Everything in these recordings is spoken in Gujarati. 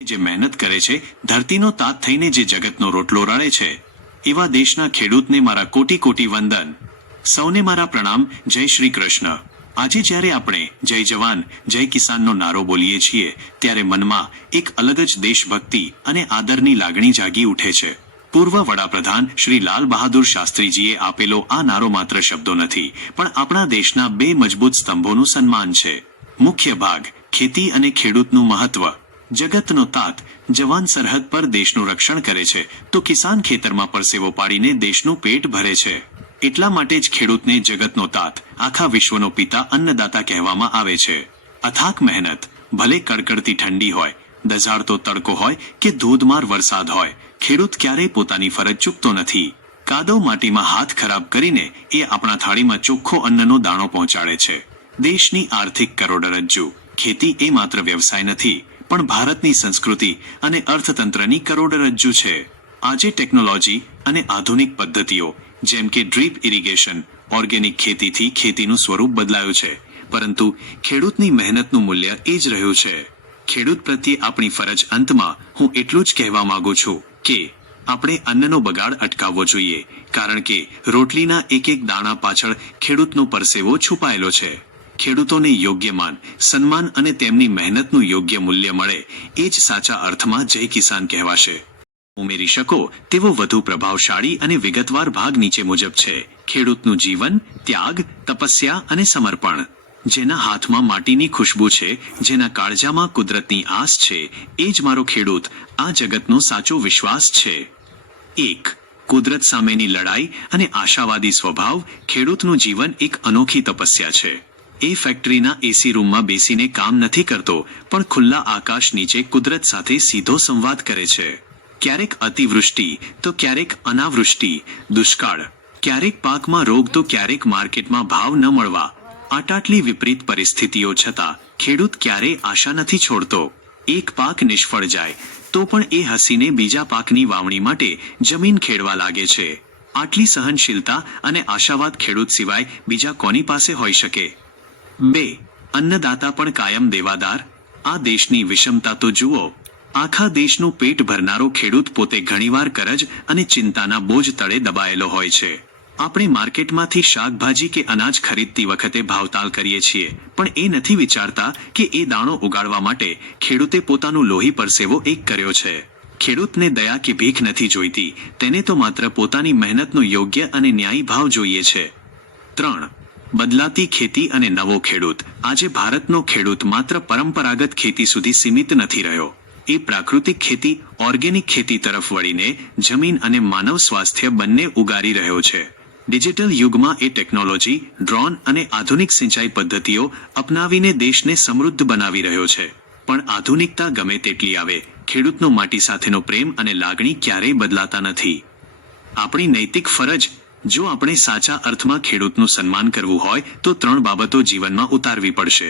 જે મહેનત કરે છે, ધરતીનો તાત થઈને જે જગતનો રોટલો રળે છે, એવા દેશના ખેડૂતને મારા કોટી કોટી વંદન. સૌને મારા પ્રણામ. જય શ્રી કૃષ્ણ. આજે જ્યારે આપણે જય જવાન જય કિસાનનો નારો બોલીએ છીએ, ત્યારે મનમાં એક અલગ જ દેશભક્તિ અને આદરની લાગણી જાગી ઉઠે છે. પૂર્વ વડાપ્રધાન શ્રી લાલ બહાદુર શાસ્ત્રીજીએ આપેલો આ નારો માત્ર શબ્દો નથી, પણ આપણા દેશના બે મજબૂત સ્તંભોનું સન્માન છે. મુખ્ય ભાગ: ખેતી અને ખેડૂતનું મહત્વ. જગતનો તાત જવાન સરહદ પર દેશનું રક્ષણ કરે છે, તો કિસાન ખેતરમાં પરસેવો પાડીને દેશનું પેટ ભરે છે. એટલા માટે જ ખેડૂતને જગતનો તાત, આખા વિશ્વનો પિતા, અન્નદાતા કહેવામાં આવે છે. અથાક મહેનત, ભલે કડકડતી ઠંડી હોય, દઝાડતો તડકો હોય કે ધોધમાર વરસાદ હોય, ખેડૂત ક્યારેય પોતાની ફરજ ચૂકતો નથી. કાદવ માટીમાં હાથ ખરાબ કરીને એ આપણા થાળીમાં ચોખ્ખો અન્નનો દાણો પહોંચાડે છે. દેશની આર્થિક કરોડરજ્જુ. ખેતી એ માત્ર વ્યવસાય નથી, પણ ભારતની સંસ્કૃતિ અને અર્થતંત્રની કરોડરજ્જુ છે. આજે ટેકનોલોજી અને આધુનિક પદ્ધતિઓ જેમ કે ડ્રીપ ઇરિગેશન, ઓર્ગેનિક ખેતીથી ખેતીનું સ્વરૂપ બદલાયું છે, પરંતુ ખેડૂતની મહેનતનું મૂલ્ય એ જ રહ્યું છે. ખેડૂત પ્રત્યે આપણી ફરજ. અંતમાં હું એટલું જ કહેવા માંગુ છું કે આપણે અન્નનો બગાડ અટકાવવો જોઈએ, કારણ કે રોટલીના એક એક દાણા પાછળ ખેડૂતનો પરસેવો છુપાયેલો છે. ખેડૂતોને યોગ્ય માન, સન્માન અને તેમની મહેનતનું યોગ્ય મૂલ્ય મળે, એ જ સાચા અર્થમાં જય કિસાન કહેવાશે. ઉમેરી શકો તેવો વધુ પ્રભાવશાળી અને વિગતવાર ભાગ નીચે મુજબ છે. ખેડૂતનું જીવન, ત્યાગ, તપસ્યા અને સમર્પણ. જેના હાથમાં માટીની ખુશ્બુ છે, જેના કાળજામાં કુદરતની આસ છે, એ જ મારો ખેડૂત, આ જગતનો સાચો વિશ્વાસ છે. 1. કુદરત સામેની લડાઈ અને આશાવાદી સ્વભાવ. ખેડૂતનું જીવન એક અનોખી તપસ્યા છે. એ ફેક્ટરીના એસી રૂમમાં બેસીને કામ નથી કરતો, પણ ખુલ્લા આકાશ નીચે કુદરત સાથે સીધો સંવાદ કરે છે. ક્યારેક અતિવૃષ્ટિ તો ક્યારેક અનાવૃષ્ટિ, દુષ્કાળ, ક્યારેક પાકમાં રોગ તો ક્યારેક માર્કેટમાં ભાવ ન મળવા. આટલી વિપરીત પરિસ્થિતિઓ છતાં ખેડૂત ક્યારેય આશા નથી છોડતો. એક પાક નિષ્ફળ જાય તો પણ એ હસીને બીજા પાકની વાવણી માટે જમીન ખેડવા લાગે છે. આટલી સહનશીલતા અને આશાવાદ ખેડૂત સિવાય બીજા કોની પાસે હોઈ શકે? 2. અન્નદાતા પણ કાયમ દેવાદાર. આ દેશની વિષમતા તો જુઓ. આખા દેશનું પેટ ભરનારો ખેડૂત પોતે ઘણીવાર કરજ અને ચિંતાના બોજ તળે દબાયેલો હોય છે. આપણે માર્કેટમાંથી શાકભાજી કે અનાજ ખરીદતી વખતે ભાવતાલ કરીએ છીએ, પણ એ નથી વિચારતા કે એ દાણો ઉગાડવા માટે ખેડૂતે પોતાનું લોહી પરસેવો એક કર્યો છે. ખેડૂતને દયા કે ભીખ નથી જોઈતી, તેને તો માત્ર પોતાની મહેનતનો યોગ્ય અને ન્યાયી ભાવ જોઈએ છે. 3. બદલાતી ખેતી અને નવો ખેડૂત. આજે ભારતનો ખેડૂત માત્ર પરંપરાગત ખેતી સુધી સીમિત નથી રહ્યો. એ પ્રાકૃતિક ખેતી, ઓર્ગેનિક ખેતી તરફ વળીને જમીન અને માનવ સ્વાસ્થ્ય બંને ઉગારી રહ્યો છે. ડિજિટલ યુગમાં એ ટેકનોલોજી, ડ્રોન અને આધુનિક સિંચાઈ પદ્ધતિઓ અપનાવીને દેશને સમૃદ્ધ બનાવી રહ્યો છે. પણ આધુનિકતા ગમે તેટલી આવે, ખેડૂતનો માટી સાથેનો પ્રેમ અને લાગણી ક્યારેય બદલાતા નથી. આપણી નૈતિક ફરજ: જો આપણે સાચા અર્થમાં ખેડૂતનું સન્માન કરવું હોય તો 3 બાબતો જીવનમાં ઉતારવી પડશે.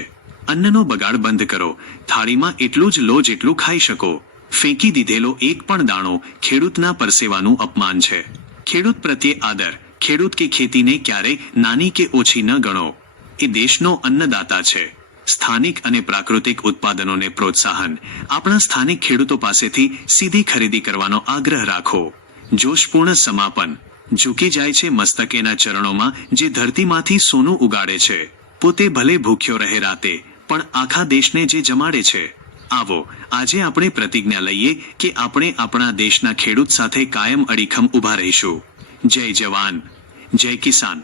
અન્નનો બગાડ બંધ કરો. થાળીમાં એટલું જ લો જેટલું ખાઈ શકો. ફેંકી દીધેલો એક પણ દાણો ખેડૂતના પરસેવાનું અપમાન છે. ખેડૂત પ્રત્યે આદર. ખેડૂત કે ખેતીને ક્યારેય નાની કે ઓછી ન ગણો. એ દેશનો અન્નદાતા છે. સ્થાનિક અને પ્રાકૃતિક ઉત્પાદનોને પ્રોત્સાહન. આપણા સ્થાનિક ખેડૂતો પાસેથી સીધી ખરીદી કરવાનો આગ્રહ રાખો. જોશપૂર્ણ સમાપન. ઝૂકી જાય છે મસ્તકેના ચરણોમાં જે ધરતીમાંથી સોનું ઉગાડે છે. પોતે ભલે ભૂખ્યો રહે રાતે, પણ આખા દેશને જે જમાડે છે. આવો આજે આપણે પ્રતિજ્ઞા લઈએ કે આપણે આપણા દેશના ખેડૂત સાથે કાયમ અડીખમ ઊભા રહીશું. જય જવાન, જય કિસાન.